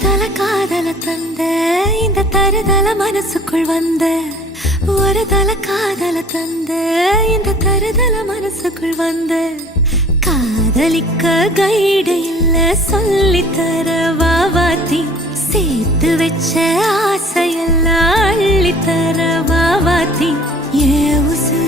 தருதல காதல தந்த இந்த தருதல மனசுக்குள் வந்த ஒரு தல காதல தந்த இந்த தருதல மனசுக்குள் வந்த காதலிக்க கைடு இல்ல சொல்லி தர வாவாத்தி சேர்த்து வச்ச ஆசையெல்லாம் அள்ளி தர வாவாத்தி ஏ உசு